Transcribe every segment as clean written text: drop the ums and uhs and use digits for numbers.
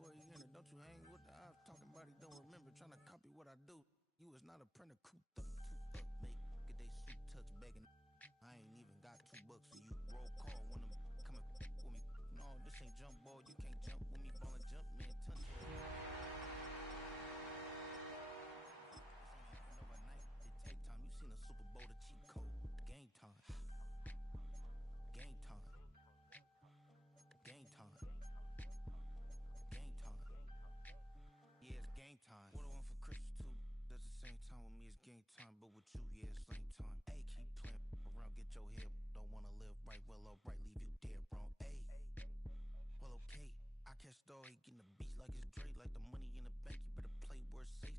before he entered. Don't you hang with the eyes talking about he don't remember, trying to copy what I do. You is not a printer, cooped up, too up, make get they suit tucks begging. I ain't even got $2, so you roll call when I'm coming with me. No, this ain't jump ball, you can't jump with me. Ballin' jump, man, touch it. Overnight, it take time. You seen a Super Bowl, the cheat code. Game time. Game time. Game time. Game time. Yeah, it's game time. What I want for Christmas too. At the same time with me, it's game time, but with you, yeah, it's lame time. Hey, keep playing around, get your head. Don't wanna live right, well, alright, leave you dead wrong. Hey, well, okay. I catch the dog, he getting the beats like it's Dre, like the money in the bank. You better play where it's safe.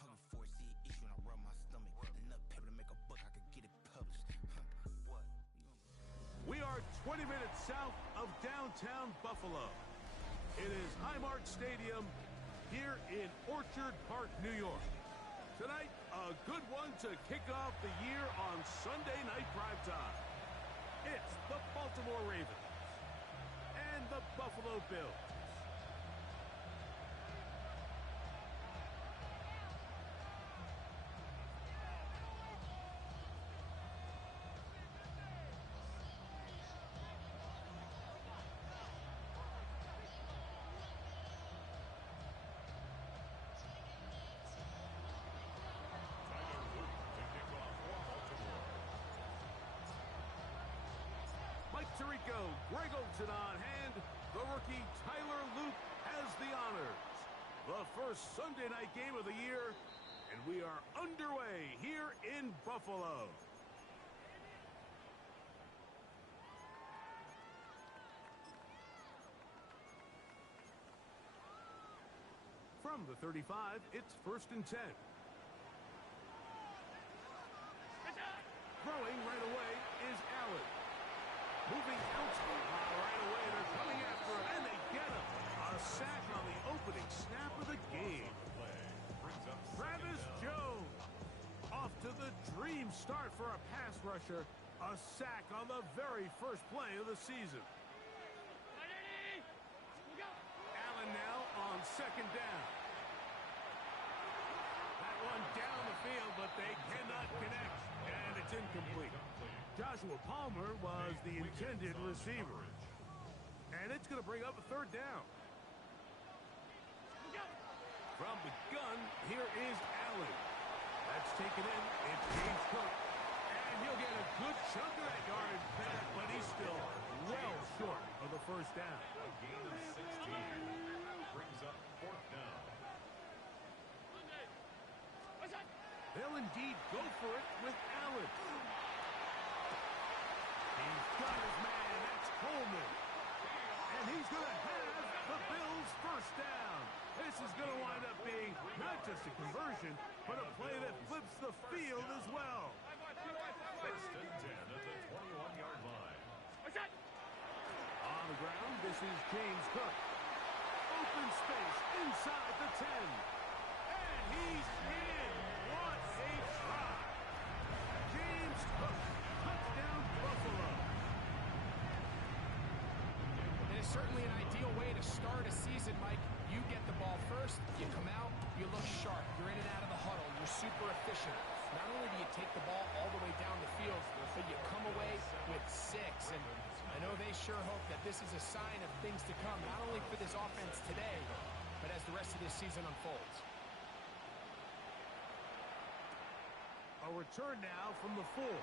Hungry for it, see an issue, and I rub my stomach. Enough paper to make a book, I could get it published. What? We are 20 minutes south of downtown Buffalo. It is Highmark Stadium here in Orchard Park, New York. Tonight, a good one to kick off the year on Sunday night primetime. It's the Baltimore Ravens and the Buffalo Bills. Greg Olsen on hand. The rookie Tyler Luke has the honors. The first Sunday night game of the year, and we are underway here in Buffalo. From the 35, it's 1st and 10. Throwing right away is Allen. Moving outside right away, they're coming after him, and they get him. A sack on the opening snap of the game. Travis Jones off to the dream start for a pass rusher. A sack on the very first play of the season. Allen now on 2nd down. That one down the field, but they cannot connect, and it's incomplete. Joshua Palmer was the intended receiver. And it's going to bring up a 3rd down. From the gun, here is Allen. That's taken in. It's James Cook. And he'll get a good chunk of that yardage back, but he's still well short of the 1st down. A gain of 16 brings up 4th down. They'll indeed go for it with Allen. He's got his man. That's Coleman. And he's going to have the Bills' 1st down. This is going to wind up being not just a conversion, but a play that flips the field as well. 1st and 10 at the 21-yard line. On the ground, this is James Cook. Open space inside the 10. And he's in. What a try. James Cook, touchdown Buffalo. It is certainly an ideal way to start a season, Mike. You get the ball first, you come out, you look sharp. You're in and out of the huddle. You're super efficient. Not only do you take the ball all the way down the field, but you come away with 6. And I know they sure hope that this is a sign of things to come, not only for this offense today, but as the rest of this season unfolds. A return now from the 4. And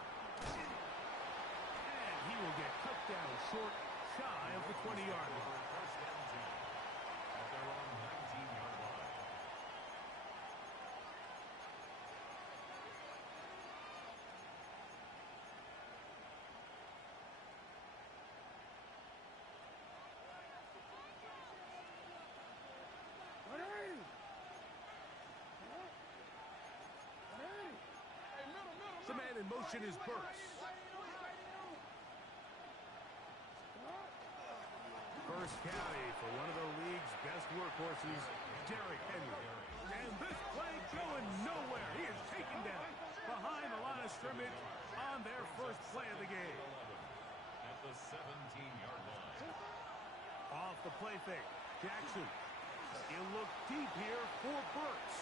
he will get cut down short, shy of the 20-yard line. First and 10 at their own 19-yard line. The man in motion is Burks. First carry for one of the league's best workhorses, Derrick Henry. And this play going nowhere. He is taken down behind the line of scrimmage on on their first play of the game. At the 17-yard line. Off the play fake. Jackson. He'll look deep here for Burks.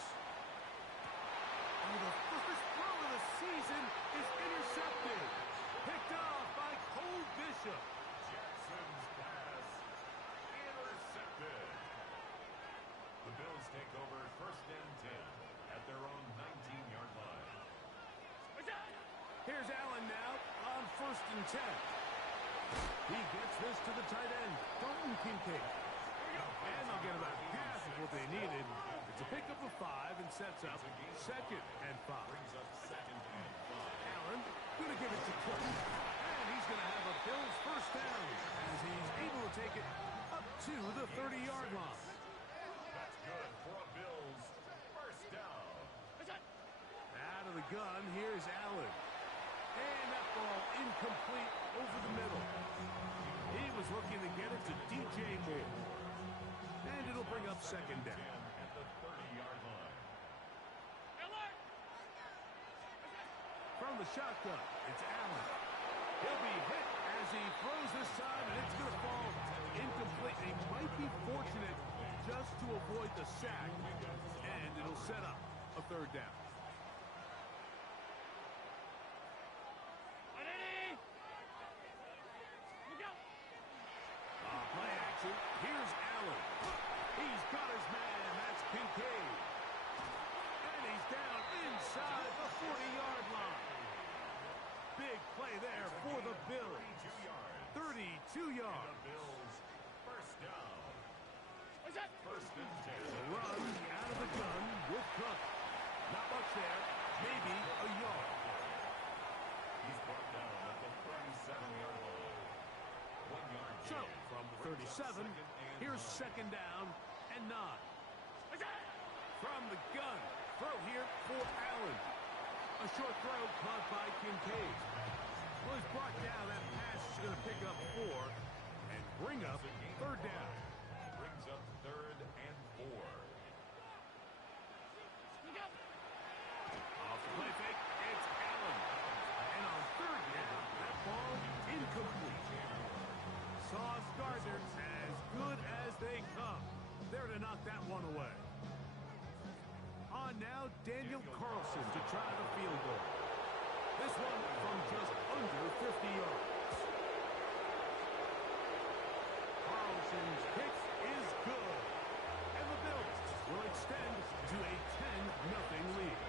And the first throw of the season is intercepted. Picked off by Cole Bishop. Jackson's pass intercepted. The Bills take over first and 10 at their own 19-yard line. Here's Allen now on first and 10. He gets this to the tight end, Dalton Kincaid. And they'll get about half of what they needed. It's a pickup of 5 and sets up second and 5. Brings up second and 5. Allen going to give it to Cook. And he's going to have a Bills first down as he's able to take it up to the 30-yard line. That's good for a Bills first down. Out of the gun, here's Allen. And that ball incomplete over the middle. He was looking to get it to DJ Moore. And it'll bring up second down. At the 30-yard line. From the shotgun, it's Allen. He'll be hit as he throws this time, and it's going to fall incomplete. They might be fortunate just to avoid the sack, and it'll set up a third down. Play action. Here's Allen. He's got his man. That's Kincaid. And he's down inside the 40-yard line. Big play there for the Bills. 32 yards. The Bills first down. First and 10. The run out of the gun with Cook. Not much there. Maybe a yard. He's brought down at the 37-yard line. 1 yard gain. So, from the 37, here's second down and 9. From the gun, throw here for Allen. A short throw caught by Kincaid. Well, he's brought down. That pass is going to pick up 4 and bring up third down. Brings up third and 4. Off the play fake, it's Allen. And on third down, that ball incomplete. Sauce Gardner as good as they come. There to knock that one away. On now, Daniel Carlson to try the field goal. This one from just under 50 yards. Carlson's kick is good. And the Bills will extend to a 10-0 lead.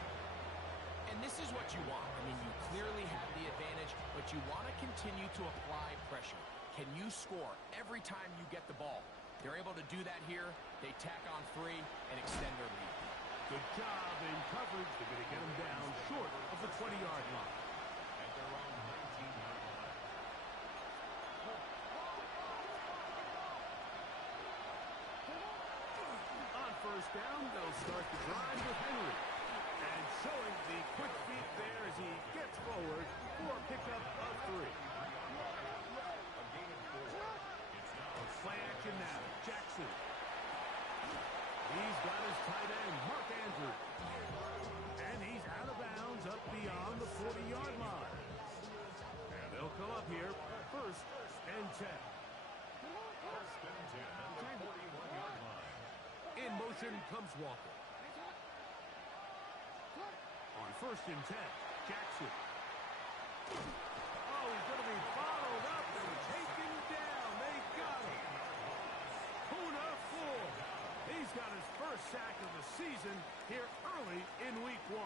And this is what you want. I mean, you clearly have the advantage, but you want to continue to apply pressure. Can you score every time you get the ball? They're able to do that here. They tack on 3 and extend their lead. Good job in coverage. They're going to get him down short of the 20-yard line. At their own 19-yard line. On first down, they'll start the drive with Henry. And showing the quick feet there as he gets forward for a pickup of 3. A gain of 4. It's now Play action now. Jackson. He's got his tight end, Mark Andrews. And he's out of bounds up beyond the 40-yard line. And they'll come up here first and 10. first and 10 at the 41-yard line. In motion comes Walker. On first and 10, Jackson. Oh, he's going to be followed up and taken down. They got him. Puna Ford. He's got his first sack of the season here early in week 1.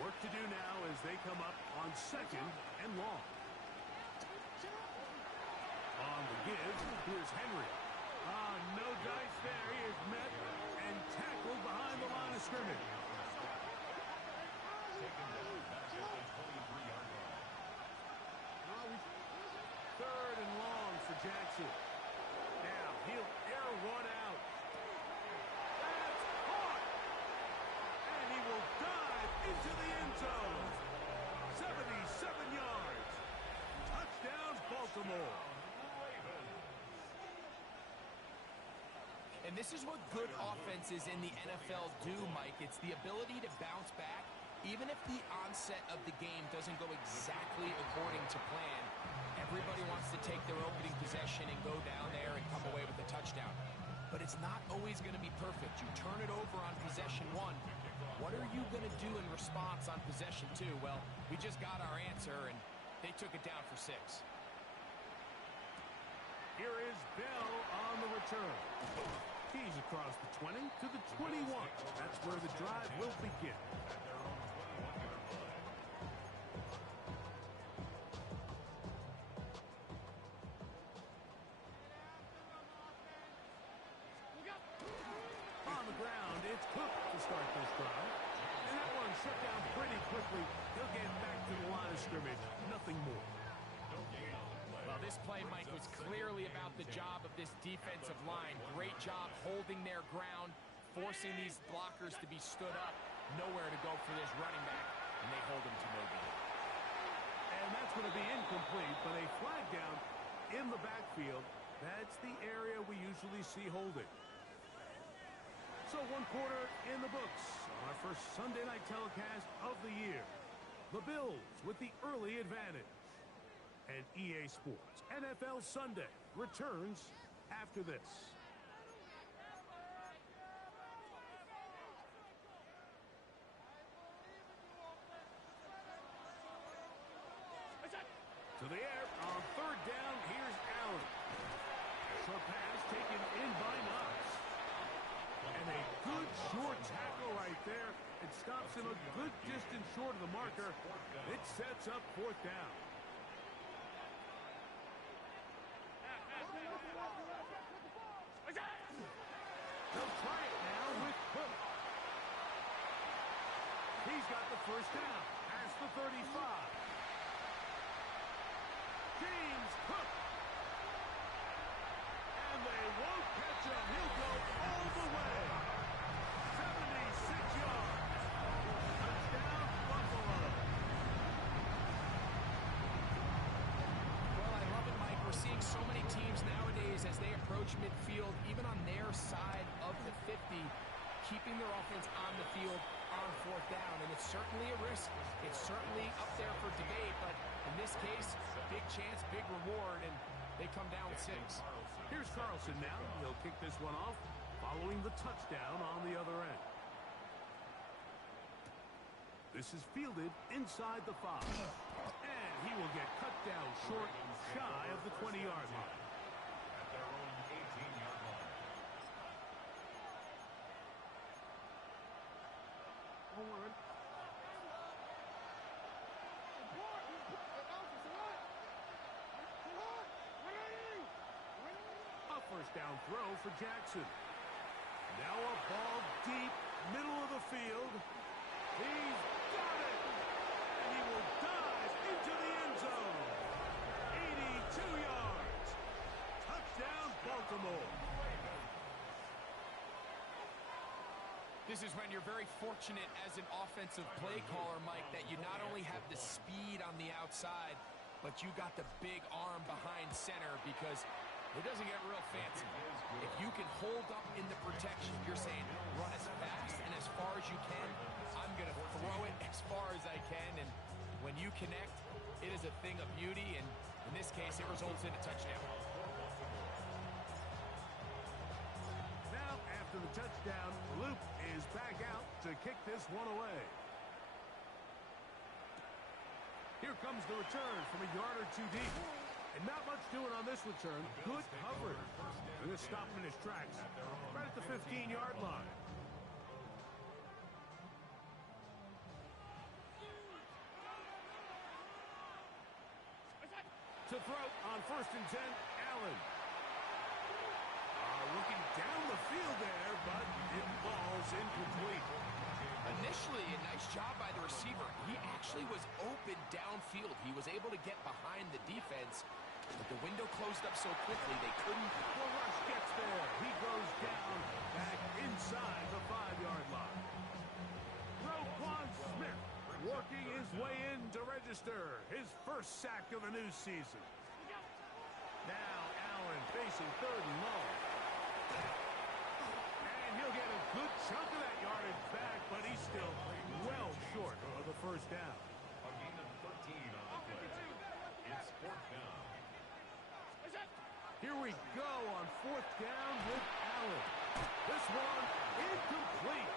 Work to do now as they come up on second and long. On the give, here's Henry. No dice there. He is met and tackled behind the line of scrimmage. Taken down back at the 23-yard line. Third and long for Jackson. Now he'll air one out. That's caught. And he will dive into the end zone. 77 yards. Touchdown, Baltimore. And this is what good offenses in the NFL do, Mike. It's the ability to bounce back even if the onset of the game doesn't go exactly according to plan, everybody wants to take their opening possession and go down there and come away with a touchdown. But it's not always going to be perfect. You turn it over on possession one. What are you going to do in response on possession two? Well, we just got our answer, and they took it down for 6. Here is Bell on the return. He's across the 20 to the 21. That's where the drive will begin. On the ground, it's Cook to start this drive. And that one shut down pretty quickly. He'll get back to the line of scrimmage. Nothing more. Well, this play, Mike, was clearly about the job of this defensive line. Great job holding their ground, forcing these blockers to be stood up. Nowhere to go for this running back, and they hold him to no gain. And that's going to be incomplete, but a flag down in the backfield. That's the area we usually see holding. So 1 quarter in the books on our first Sunday night telecast of the year. The Bills with the early advantage. And EA Sports NFL Sunday returns after this. To the air on 3rd down. Here's Allen. Short pass taken in by Knox. And a good short tackle right there. It stops him a good distance short of the marker. It sets up 4th down. They'll try it now with Cook. He's got the 1st down. Past the 35. James Cook. And they won't catch him. He'll go all the way. 76 yards. Touchdown, Buffalo. Well, I love it, Mike. We're seeing so many teams nowadays as they approach midfield, even on their side of the 50, keeping their offense on the field on 4th down. And it's certainly a risk. It's certainly up there for debate, but in this case, big chance, big reward, and they come down with 6. Here's Carlson now. He'll kick this one off following the touchdown on the other end. This is fielded inside the 5. And he will get cut down short, shy of the 20-yard line. At their own 18-yard line. A 1st down throw for Jackson. Now a ball deep, middle of the field. He's got it! And he will dive into the end zone. 82 yards. Touchdown, Baltimore. This is when you're very fortunate as an offensive play caller, Mike, that you not only have the speed on the outside, but you got the big arm behind center, because it doesn't get real fancy. If you can hold up in the protection, you're saying run as fast and as far as you can. I'm going to throw it as far as I can, and when you connect, it is a thing of beauty, and in this case, it results in a touchdown. Now, after the touchdown, Luke is back out to kick this one away. Here comes the return from a yard or 2 deep. And not much doing on this return. Good coverage. They're going to stop him in his tracks right at the 15-yard line. To throw on 1st and 10, Allen. Looking down the field there, but it falls incomplete. Initially, a nice job by the receiver. He actually was open downfield. He was able to get behind the defense, but the window closed up so quickly they couldn't. The rush gets there. He goes down back inside the 5-yard line. Roquan Smith working his way in to register his 1st sack of the new season. Now Allen facing 3rd and long. And he'll get a good chunk of that yardage back, but he's still well short of the we go on fourth down with Allen. This one incomplete.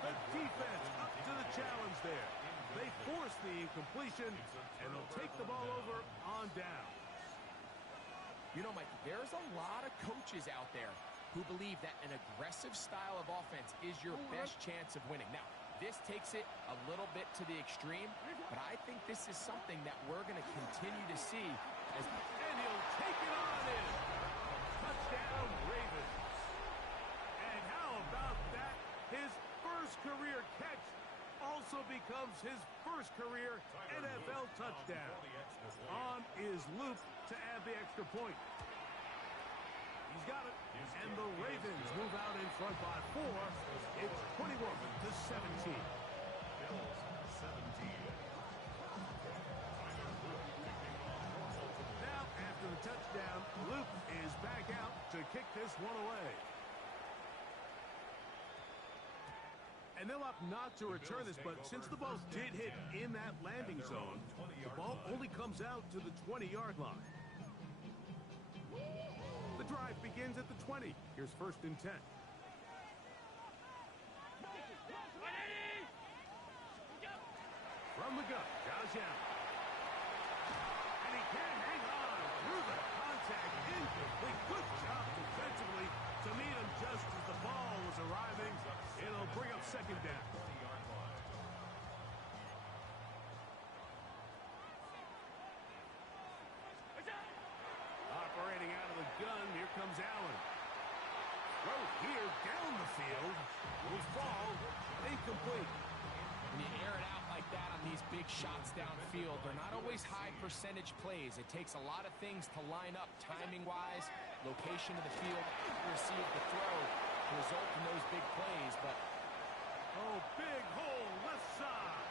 The defense up to the challenge there. They force the incompletion, and they'll take the ball over on down. You know, Mike, there's a lot of coaches out there who believe that an aggressive style of offense is your best chance of winning. Now, this takes it a little bit to the extreme, but I think this is something that we're going to continue to see. And he'll take it on in. Touchdown, Ravens. And how about that? His first career catch also becomes his first career NFL touchdown. On is Luke to add the extra point. He's got it. And the Ravens move out in front by 4. It's 21-17. Now, after the touchdown, Luke is back out to kick this one away. And they'll opt not to return this, but since the ball did hit in that landing zone, the ball only comes out to the 20-yard line. The drive begins at the 20. Here's first and 10. From the gun, Josh Allen. And he can hang on through the contact. Incomplete. Good job defensively to meet him just as the ball was arriving. It'll bring up second down. Operating out of the gun, here comes Allen. Throw here down the field. Will fall. Incomplete. When you air it out like that on these big shots downfield, they're not always high percentage plays. It takes a lot of things to line up timing-wise, location of the field, accuracy of the throw to result in those big plays. But oh, big hole left side.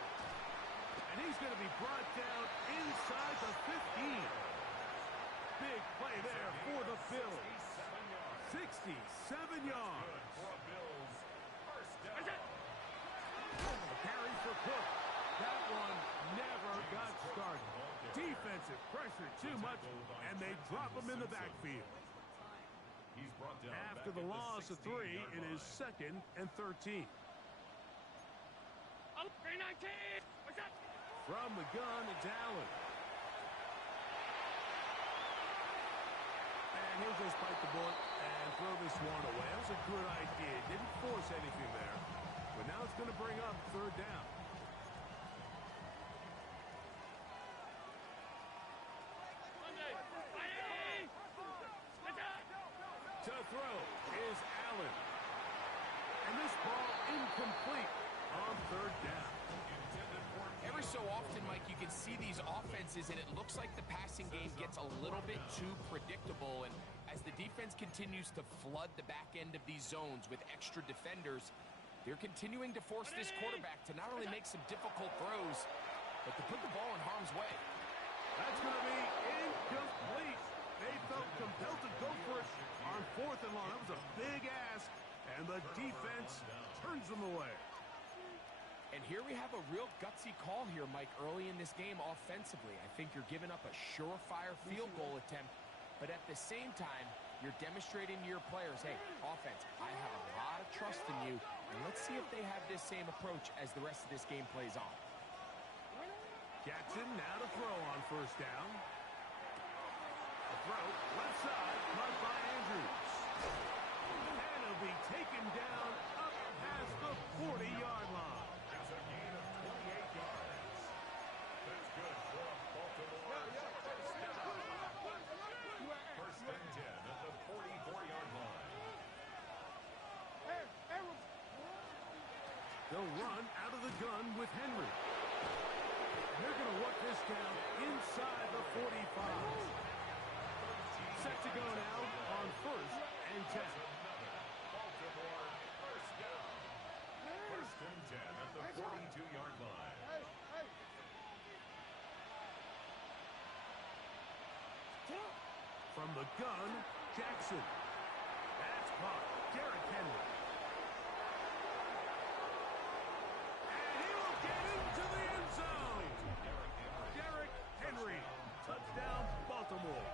And he's going to be brought down inside the 15. Big play there for the Bills. 67 yards. Carry for Cook. That one never got started. Defensive pressure too much, and they drop him in the backfield. After the loss of 3, it is second and 13. From the gun, it's Allen. And he'll just bite the bullet and throw this one away. That was a good idea. Didn't force anything there. But now it's going to bring up third down. To throw is Allen. And this ball incomplete on third down. every so often, Mike, you can see these offenses, and it looks like the passing game gets a little bit too predictable. And as the defense continues to flood the back end of these zones with extra defenders, they're continuing to force this quarterback to not only make some difficult throws, but to put the ball in harm's way. That's going to be incomplete. They felt compelled to go for it on fourth and long. That was a big ask, and the defense turns them away. And here we have a real gutsy call here, Mike, early in this game offensively. I think you're giving up a surefire field goal attempt, but at the same time, you're demonstrating to your players, hey, offense, I have a lot of trust in you, and let's see if they have this same approach as the rest of this game plays on. Jackson now to throw on first down. A throw, left side, caught by Andrews. And he'll be taken down up past the 40-yard line. It's a gain of 28 yards. That's good for a Baltimore first down. First and 10 at the 44-yard line. They'll run out of the gun with Henry. They're going to work this down inside the 45. Set to go now on first and 10. Baltimore first down. First and 10 at the 42-yard line. From the gun, Jackson. That's caught. Derrick Henry. And he will get into the end zone. Derrick Henry. Touchdown, Baltimore.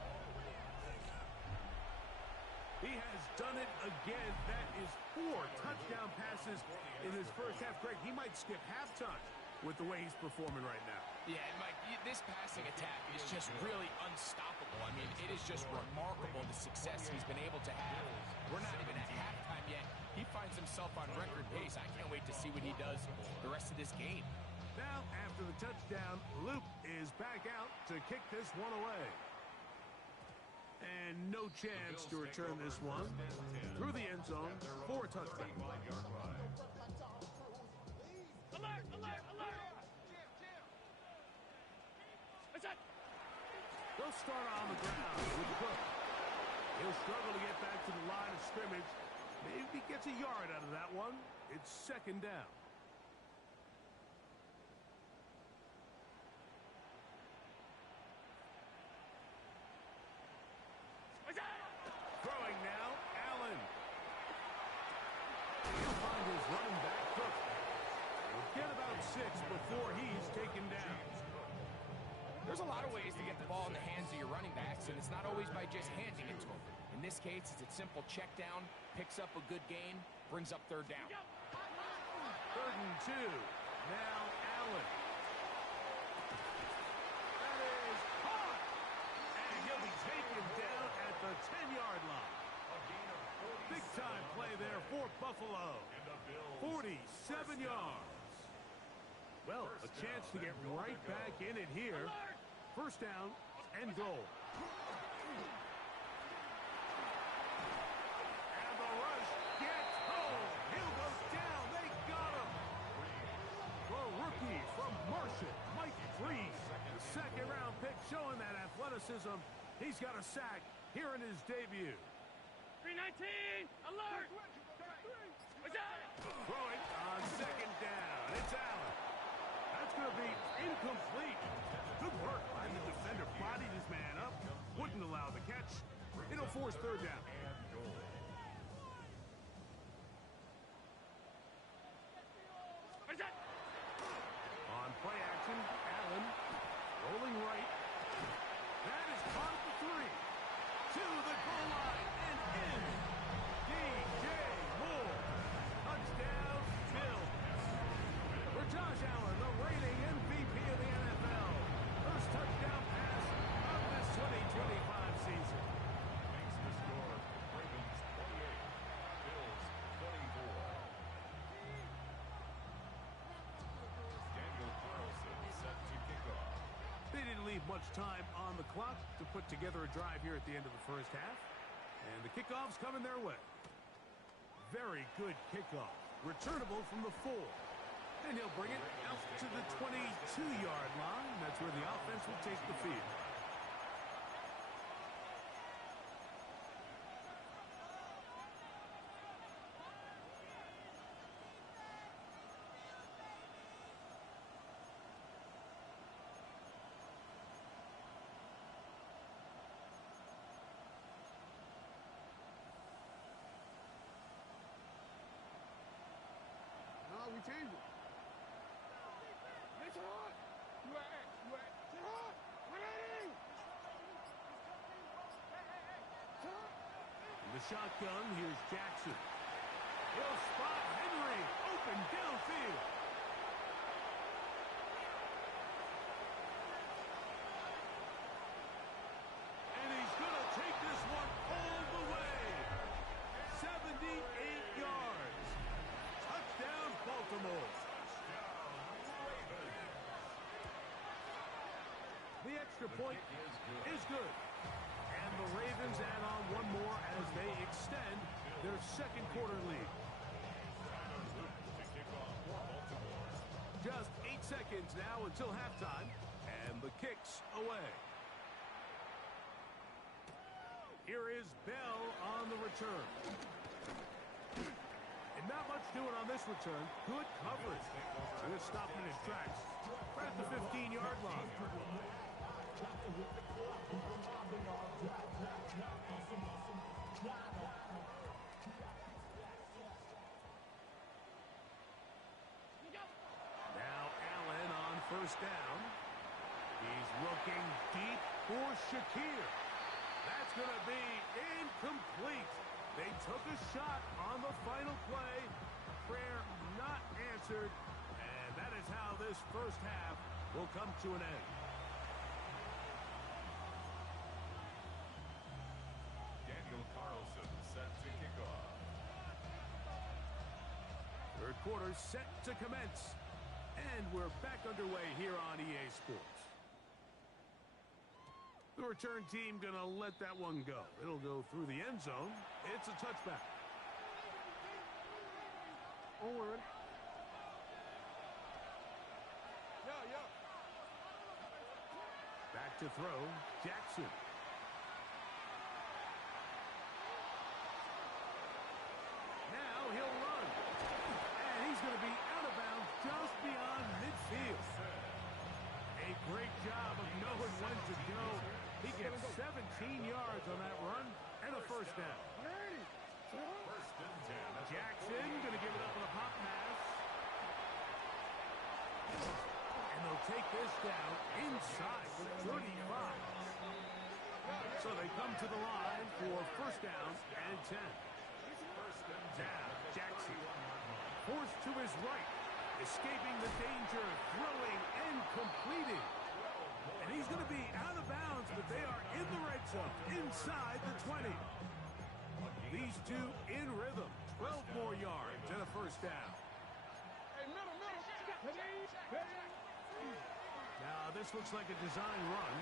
Again, that is 4 touchdown passes in his first half. Greg, he might skip halftime with the way he's performing right now. Yeah, Mike, this passing attack is just really unstoppable. I mean, it is just remarkable the success he's been able to have. We're not even at halftime yet. He finds himself on record pace. I can't wait to see what he does the rest of this game. Now, after the touchdown, Luke is back out to kick this one away. And no chance to return this one through the end zone for a touchdown. Alert, alert, alert! They'll start on the ground with Cook. He'll struggle to get back to the line of scrimmage. Maybe gets a yard out of that one. It's second down. Throwing now, Allen. He'll find his running back, Cook. He'll get about 6 before he's taken down. There's a lot of ways to get the ball in the hands of your running backs, and it's not always by just handing it to them. In this case, it's a simple check down, picks up a good gain, brings up third down. 3rd and 2. Now Allen. That is caught. And he'll be taken down at the 10-yard line. Big time play there for Buffalo. 47 yards. Well, a chance to get right back in it here. First down and goal. And the rush gets home. Hill goes down. They got him. The rookie from Marshall, Mike Freeze. The second-round pick showing that athleticism. He's got a sack here in his debut. 319, alert! Throwing on second down. It's Allen. That's going to be incomplete. Good work by the defender. Bodied his man up. Wouldn't allow the catch. It'll force third down. On play action, Allen rolling right. That is caught for 3. To the goal line and in. DJ Moore. Touchdown, Bill. For Josh Allen, the reigning MVP of the NFL. First touchdown pass of this 2025 season. Makes the score. Ravens 28, Bills 24. Daniel Carlson set to kick off. They didn't leave much time on the clock to put together a drive here at the end of the first half. And the kickoff's coming their way. Very good kickoff. Returnable from the 4. And he'll bring it out to the 22-yard line. That's where the offense will take the field. No, we changed it. It's hot. You are it's hot. Ready? In the shotgun, here's Jackson. He'll spot Henry open downfield. And he's going to take this one all the way. 78 yards. Touchdown, Baltimore. The extra point is good. And the Ravens add on one more as they extend their second quarter lead. Just 8 seconds now until halftime, and the kick's away. Here is Bell on the return. And not much doing on this return. Good coverage. Good stopping in his tracks. Right at the 15-yard line. Now Allen on first down. He's looking deep for Shakir. That's going to be incomplete. They took a shot on the final play. Prayer not answered. And that is how this first half will come to an end. Daniel Carlson set to kick off. Third quarter set to commence. And we're back underway here on EA Sports. The return team going to let that one go. It'll go through the end zone. It's a touchback. Onward. Back to throw, Jackson. Now he'll run. And he's going to be out of bounds just beyond midfield. A great job of knowing when to go. He gets 17 yards on that run and a first down. First and 10. Jackson going to give it up on a pop pass. And they'll take this down inside the 35. So they come to the line for first down and 10. Now Jackson forced to his right, escaping the danger, throwing and completing. And he's going to be out of bounds, but they are in the red zone, inside the 20. These two in rhythm, 12 more yards and a first down. Hey, middle. Now this looks like a design run.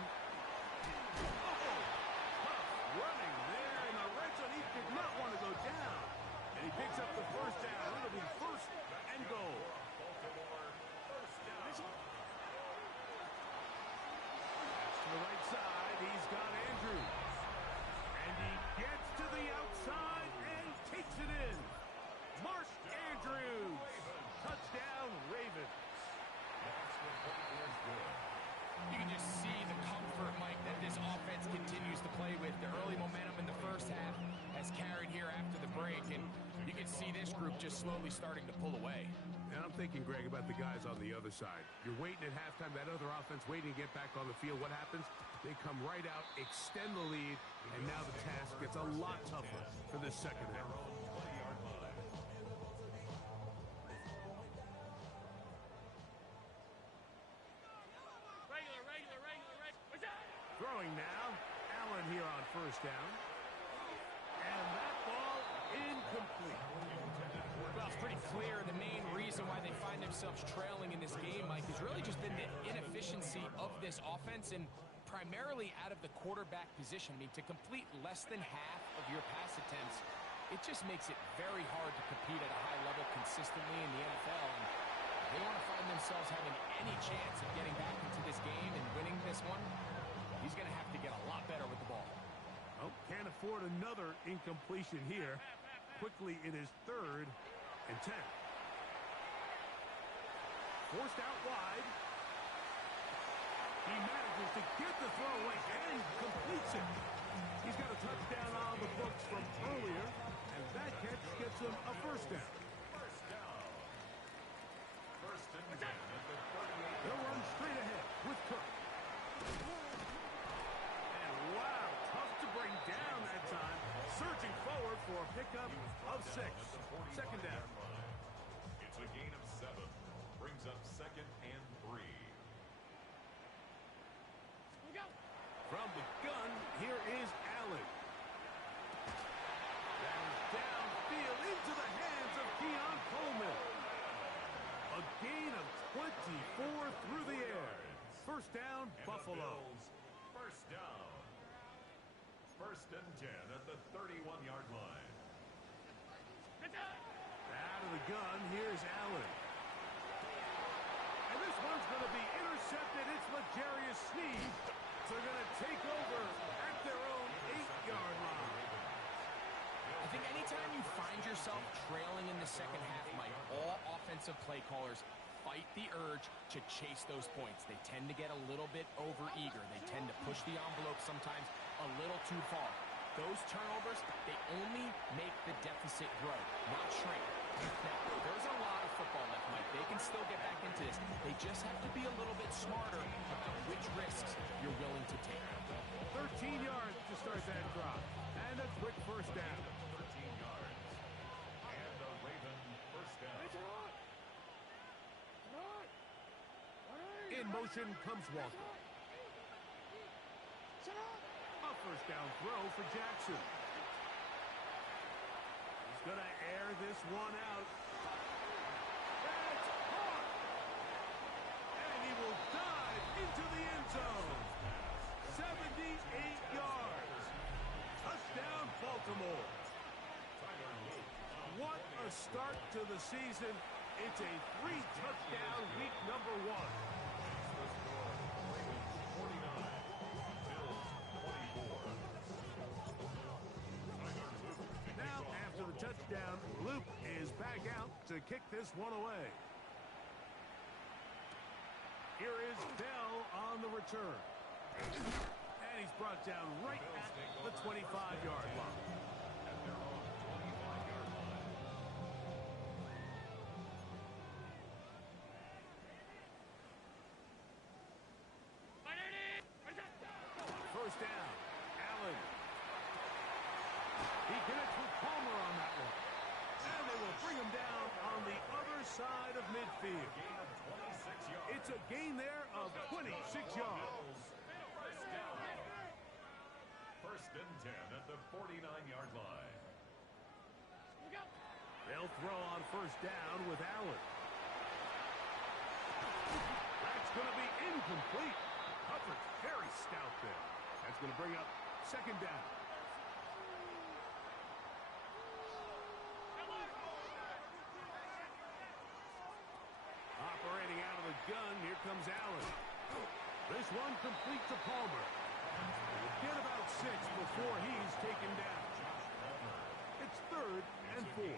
Oh, tough running there in the red zone. He did not want to go down. And he picks up the first down. It'll be first and goal. To the right side, he's got Andrews. And he gets to the outside and takes it in. Mark Andrews. Touchdown, Ravens. You can just see the comfort, Mike, that this offense continues to play with. The early momentum in the first half has carried here after the break, and you can see this group just slowly starting to pull away. And I'm thinking, Greg, about the guys on the other side. You're waiting at halftime, that other offense waiting to get back on the field. What happens? They come right out, extend the lead, and now the task gets a lot tougher for this second half. Throwing now, Allen here on first down. And that ball incomplete. Well, it's pretty clear the main reason why they find themselves trailing in this game, Mike, has really just been the inefficiency of this offense and primarily out of the quarterback position. I mean, to complete less than half of your pass attempts, it just makes it very hard to compete at a high level consistently in the NFL. And they want to find themselves having any chance of getting back into this game and winning this one. He's going to have to get a lot better with the ball. Oh, can't afford another incompletion here. Quickly in his third and 10. Forced out wide. He manages to get the throw away and completes it. He's got a touchdown on the books from earlier, and that catch gets him a first down. First and 10 at the 38. They'll run straight ahead with Cook. And wow, tough to bring down that time. Surging forward for a pickup of 6. Second down. It's a gain of 7. Brings up second and 3. From the gun, here is Allen. That is downfield into the hands of Keon Coleman. A gain of 24 through the air. First down, Buffalo. First down. First and 10 at the 31-yard line. Out of the gun, here's Allen. And this one's going to be intercepted. It's L'Jarius Sneed. So they're going to take over at their own 8-yard line. I think anytime you find yourself trailing in the second half, Mike, all offensive play callers fight the urge to chase those points. They tend to get a little bit over-eager. They tend to push the envelope sometimes a little too far. Those turnovers, they only make the deficit grow, not shrink. Now, there's a lot of football left, Mike. They can still get back into this. They just have to be a little bit smarter about which risks you're willing to take. 13 yards to start that drive. And a quick first down. 13 In motion comes Walker. A first down throw for Jackson. He's going to air this one out. That's caught. And he will dive into the end zone. 78 yards. Touchdown, Baltimore. What a start to the season. It's a 3-touchdown week number 1. Now, after the touchdown, Luke is back out to kick this one away. Here is Bell on the return. And he's brought down right at the 25-yard line. First down, Allen. He connects with Palmer on that one. And they will bring him down on the other side of midfield. It's a gain there of 26 yards. First and 10 at the 49-yard line. They'll throw on first down with Allen. That's going to be incomplete. Hubbard's very stout there. That's going to bring up second down. Operating out of the gun, here comes Allen. This one complete to Palmer. Get about 6 before he's taken down. It's 3rd and 4.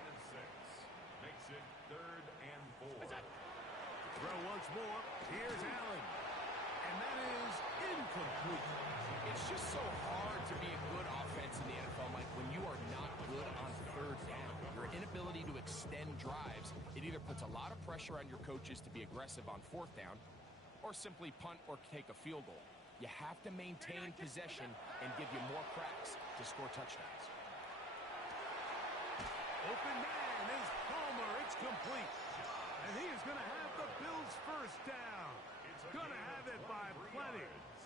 Makes it 3rd and 4. Throw once more. Here's Allen. And that is incomplete. It's just so hard to be a good offense in the NFL, Mike, when you are not good on third down. Your inability to extend drives, it either puts a lot of pressure on your coaches to be aggressive on fourth down or simply punt or take a field goal. You have to maintain possession and give you more cracks to score touchdowns. Open man is Palmer. It's complete. And he is going to have the Bills' first down. Going to have it by plenty.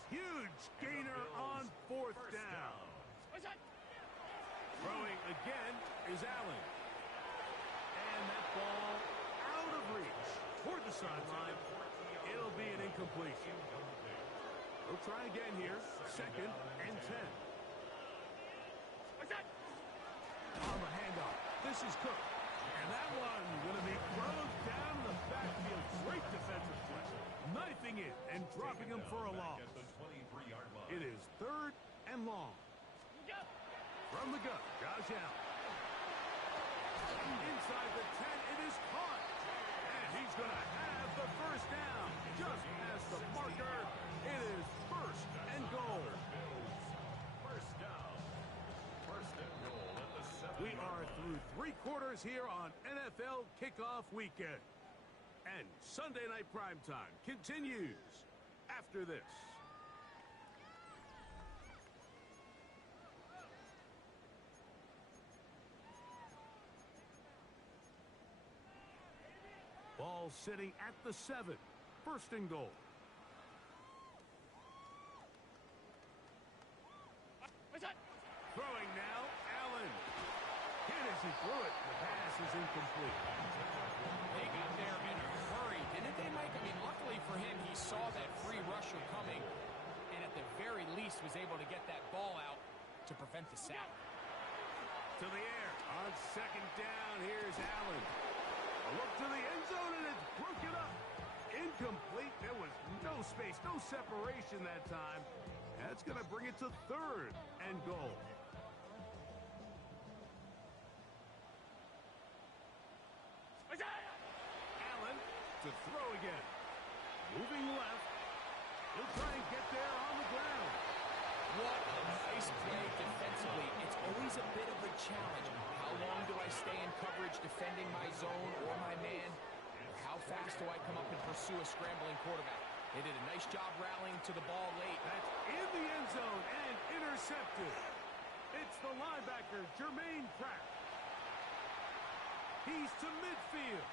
Huge gainer on fourth down. Throwing again is Allen. And that ball out of reach. Toward the sideline. It'll be an incompletion. We'll try again here. 2nd and 10. On the handoff. This is Cook. And that one going to be thrown down the backfield. Great defensive play. Knifing it and dropping him for a loss. It is 3rd and long. From the gun, Josh Allen. Inside the 10, it is caught. And he's going to have the first down. Just past the marker, it is 1st and goal. First down. 1st and goal at the 7. We are through 3 quarters here on NFL Kickoff Weekend. And Sunday Night Primetime continues after this. Ball sitting at the 7. 1st and goal. Throwing now, Allen. Hit as he threw it. The pass is incomplete. They got there in a hurry, didn't they, Mike? I mean, luckily for him, he saw that free rusher coming and at the very least was able to get that ball out to prevent the sack. To the air. On 2nd down, here's Allen. A look to the end zone, and it's broken up. Incomplete. There was no space, no separation that time. That's going to bring it to 3rd and goal. Allen to throw again. Moving left. He'll try and get there on the ground. What a nice play defensively. It's always a bit of a challenge. How long do I stay in coverage defending my zone or my man? Or how fast do I come up and pursue a scrambling quarterback? They did a nice job rallying to the ball late. That's in the end zone and intercepted. It's the linebacker, Jermaine Pratt. He's to midfield.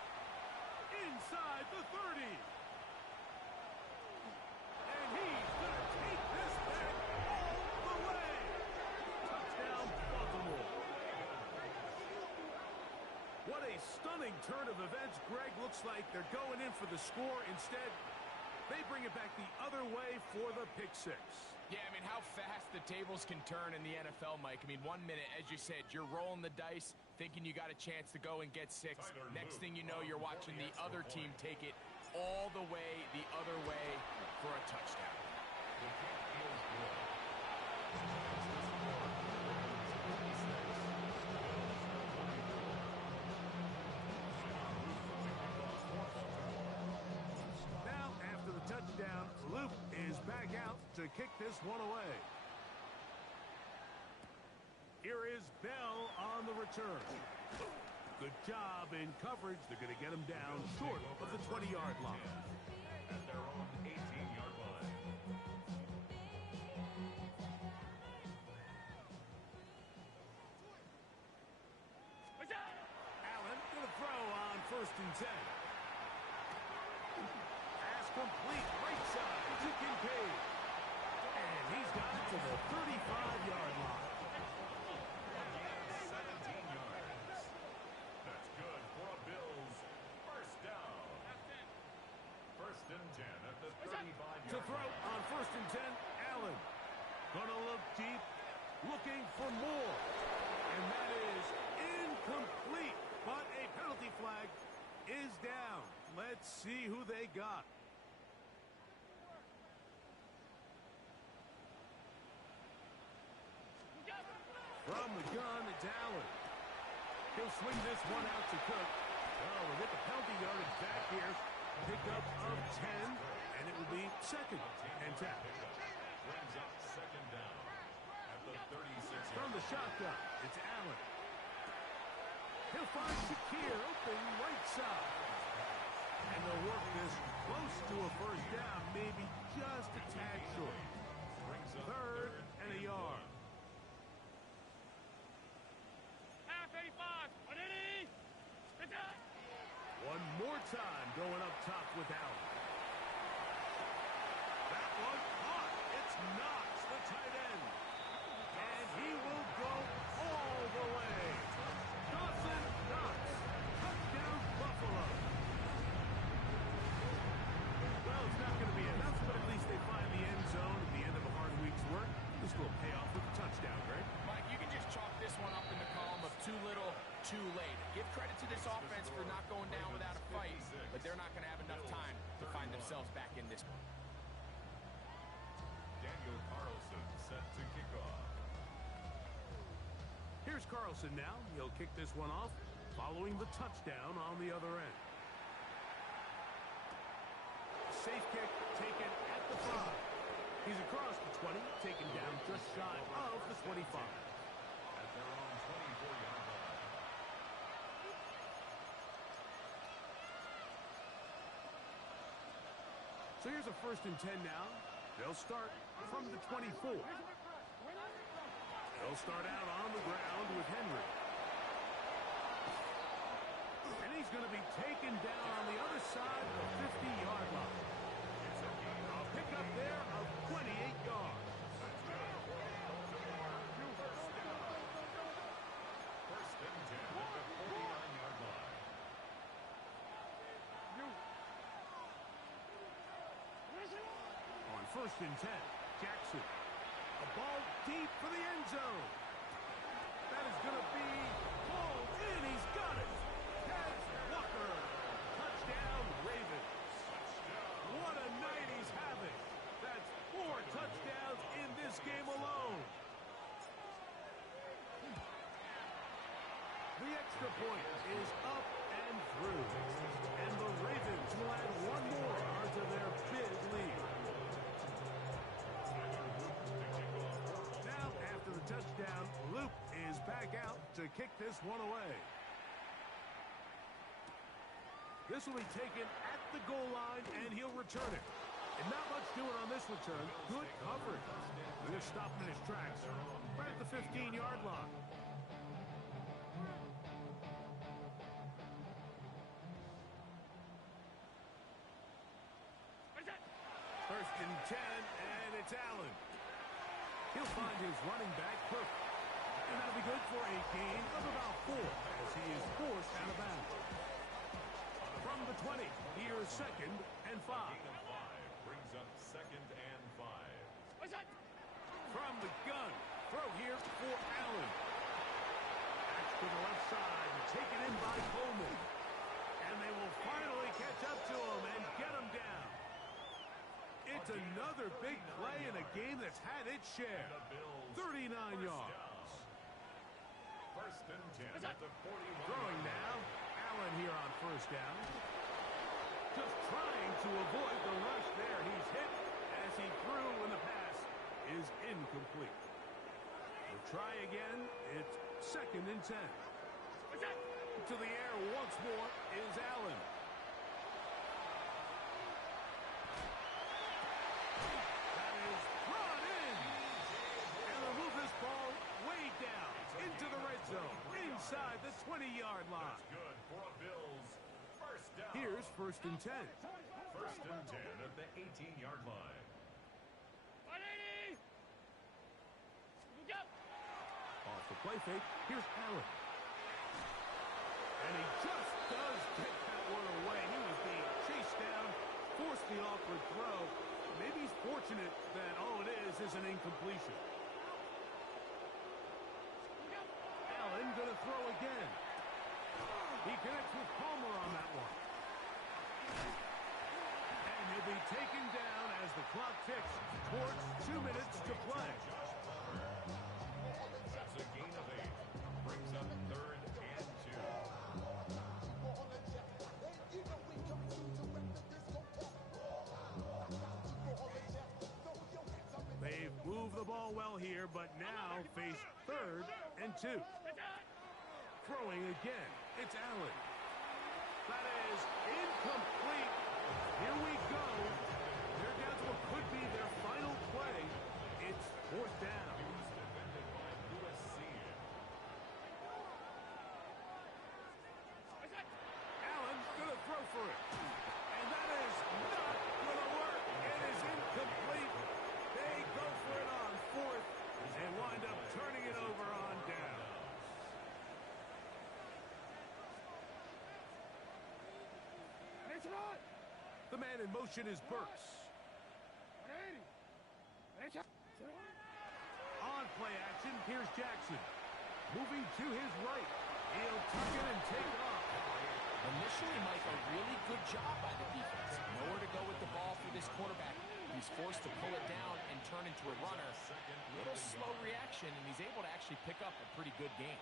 Inside the 30. stunning turn of events. Greg, looks like they're going in for the score. Instead, they bring it back the other way for the pick six. Yeah, I mean, how fast the tables can turn in the NFL, Mike. I mean, 1 minute, as you said, you're rolling the dice, thinking you got a chance to go and get 6. Next thing you know, you're watching the other team take it all the way the other way for a touchdown. Now, after the touchdown, Luke is back out to kick this one away. Here is Bell on the return. Good job in coverage. They're going to get him down short of the 20-yard line. At their own 18-yard line. Allen going to throw on 1st and 10. Pass complete, right side to Kincaid. And he's got it to the 35-yard line. 17 yards. That's good for a Bills first down. 1st and 10 at the 35-yard To throw line. on 1st and 10, Allen. Gonna look deep, looking for more. And that is incomplete. But a penalty flag is down. Let's see who they got. From the gun, it's Allen. He'll swing this one out to Cook. Oh, we'll get the penalty yardage back here. Pickup of 10, and it will be 2nd and 10. Brings up 2nd down at the 36. From the shotgun, it's Allen. He'll find Shakir open right side. And they'll work this close to a 1st down, maybe just a tad short. Brings up 3rd and a yard. One more time going up top with Allen. That one caught. It's Knox, the tight end. And he will go all the way. Dawson Knox. Touchdown, Buffalo. Well, it's not going to be enough, but at least they find the end zone at the end of a hard week's work. This will pay off with a touchdown, Greg. Mike, you can just chalk this one up in the column of too little, too late. Give credit to this offense for not going down without a fight, but they're not going to have enough time to find themselves back in this one. Daniel Carlson set to kick off. Here's Carlson now. He'll kick this one off following the touchdown on the other end. Safe kick taken at the 5. He's across the 20, taken down just shy of the 25. At their own 24-yard line. So here's a 1st and 10 now. They'll start from the 24. They'll start out on the ground with Henry. And he's going to be taken down on the other side of the 50-yard line. A pickup there of 28 yards. First and 10 at the 49-yard line. On 1st and 10, Jackson. A ball deep for the end zone. That is going to be pulled in. He's got it. Ted Walker. Touchdown, Ravens. What a night he's having. That's 4 touchdowns in this game alone. The extra point is up and through. And the Ravens will add one more onto their big lead. Now, after the touchdown, Luke is back out to kick this one away. This will be taken at the goal line, and he'll return it. And not much doing on this return. Good coverage. They're going to stop him in his tracks right at the 15-yard line. First and 10, and it's Allen. He'll find his running back, Cook. And that'll be good for a gain of about 4 as he is forced out of bounds. from the 20. Here's 2nd and 5. Gain of 5 brings up 2nd and 5. From the gun, throw here for Allen. Back to the left side and taken in by Coleman. And they will finally catch up to him and get him down. It's another big play in a game that's had its share. 39 yards. First and 10 at the 41. Throwing now. Allen here on 1st down. Just trying to avoid the rush there. He's hit as he threw, and the pass is incomplete. We'll try again. It's 2nd and 10. To the air once more is Allen. That is brought in. And they'll move this ball way down into the red zone, inside the 20-yard line. Good for a Bills. First down. Here's 1st and 10. First and 10 at the 18-yard line. Off the play fake, here's Allen. And he just does take that one away. He was being chased down, forced the awkward throw. Maybe he's fortunate that all it is an incompletion. Allen gonna throw again. He connects with Palmer on that one. And he'll be taken down as the clock ticks towards 2 minutes to play. That's a gain of 8. Brings up 3rd and 2. They've moved the ball well here, but now face 3rd and 2. Throwing again. It's Allen. That is incomplete. Here we go. They're down to what could be their final play. It's 4th down. Defended by USC. Allen gonna throw for it. And that is not gonna work. It is incomplete. They go for it on 4th and wind up turning it over on down. The man in motion is Burks. On play action, here's Jackson. Moving to his right. He'll tuck it and take off. Initially, Mike, a really good job by the defense. Nowhere to go with the ball for this quarterback. He's forced to pull it down and turn into a runner. Little slow reaction, and he's able to actually pick up a pretty good game.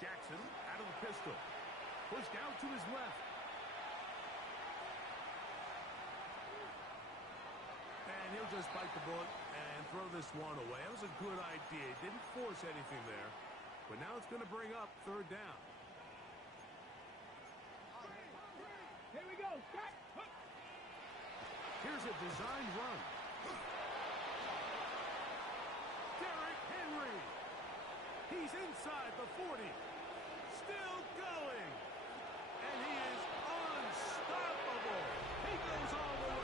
Jackson out of the pistol. Pushed out to his left. And he'll just bite the bullet and throw this one away. That was a good idea. He didn't force anything there. But now it's going to bring up 3rd down. Here we go. Here's a designed run. Derrick Henry. He's inside the 40. Still going. And he is unstoppable. He goes all the way.